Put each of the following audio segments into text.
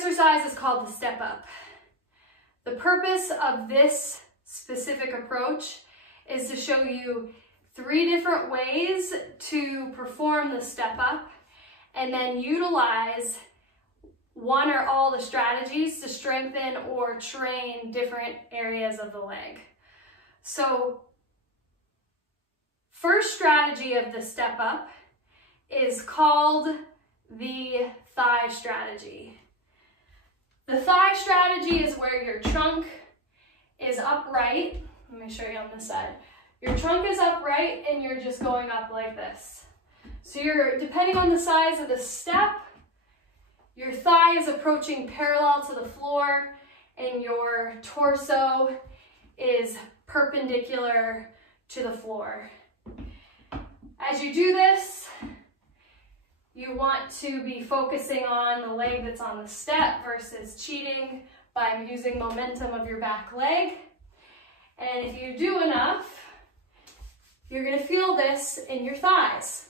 exercise is called the step up. The purpose of this specific approach is to show you 3 different ways to perform the step up and then utilize one or all the strategies to strengthen or train different areas of the leg. So, first strategy of the step up is called the thigh strategy. The thigh strategy is where your trunk is upright. Let me show you on this side. Your trunk is upright and you're just going up like this. So you're, depending on the size of the step, your thigh is approaching parallel to the floor and your torso is perpendicular to the floor. As you do this, you want to be focusing on the leg that's on the step versus cheating by using momentum of your back leg. And if you do enough, you're going to feel this in your thighs.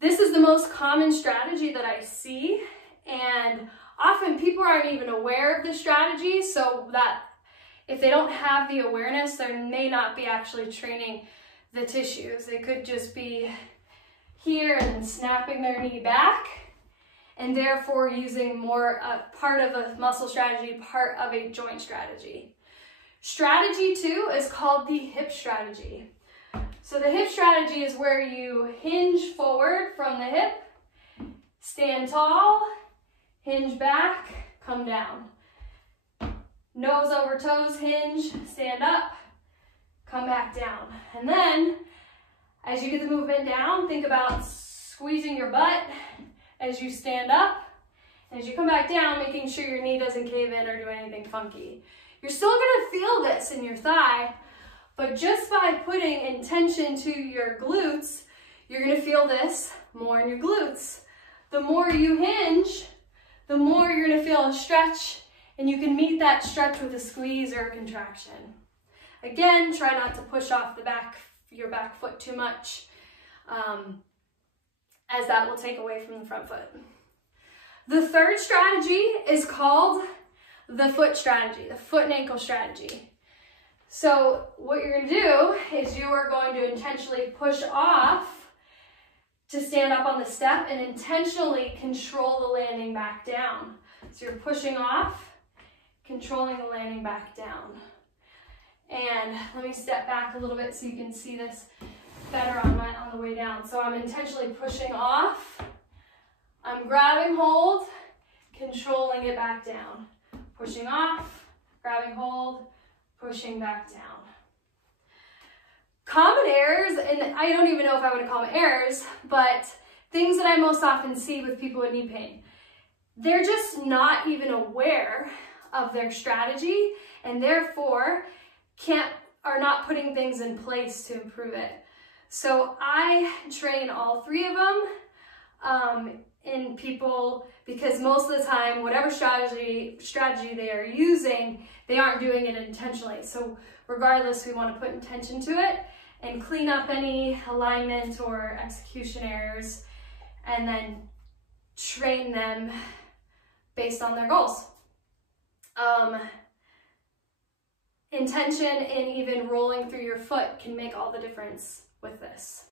This is the most common strategy that I see, and often people aren't even aware of the strategy, so that if they don't have the awareness, they may not be actually training the tissues. It could just be here and snapping their knee back, and therefore using more part of a muscle strategy, part of a joint strategy. Strategy 2 is called the hip strategy. So the hip strategy is where you hinge forward from the hip, stand tall, hinge back, come down. Nose over toes, hinge, stand up, come back down. And then, as you get the movement down, think about squeezing your butt as you stand up. And as you come back down, making sure your knee doesn't cave in or do anything funky. You're still gonna feel this in your thigh, but just by putting intention to your glutes, you're gonna feel this more in your glutes. The more you hinge, the more you're gonna feel a stretch, and you can meet that stretch with a squeeze or a contraction. Again, try not to push off your back foot too much, as that will take away from the front foot. The third strategy is called the foot strategy, the foot and ankle strategy. So what you're going to do is you are going to intentionally push off to stand up on the step and intentionally control the landing back down. So you're pushing off, controlling the landing back down. And let me step back a little bit so you can see this better on the way down. So I'm intentionally pushing off, I'm grabbing hold, controlling it back down. Pushing off, grabbing hold, pushing back down. Common errors, and I don't even know if I want to call them errors, but things that I most often see with people with knee pain. They're just not even aware of their strategy and therefore are not putting things in place to improve it. So I train all 3 of them in people, because most of the time, whatever strategy they are using, they aren't doing it intentionally. So regardless, we want to put intention to it and clean up any alignment or execution errors, and then train them based on their goals. Intention and even rolling through your foot can make all the difference with this.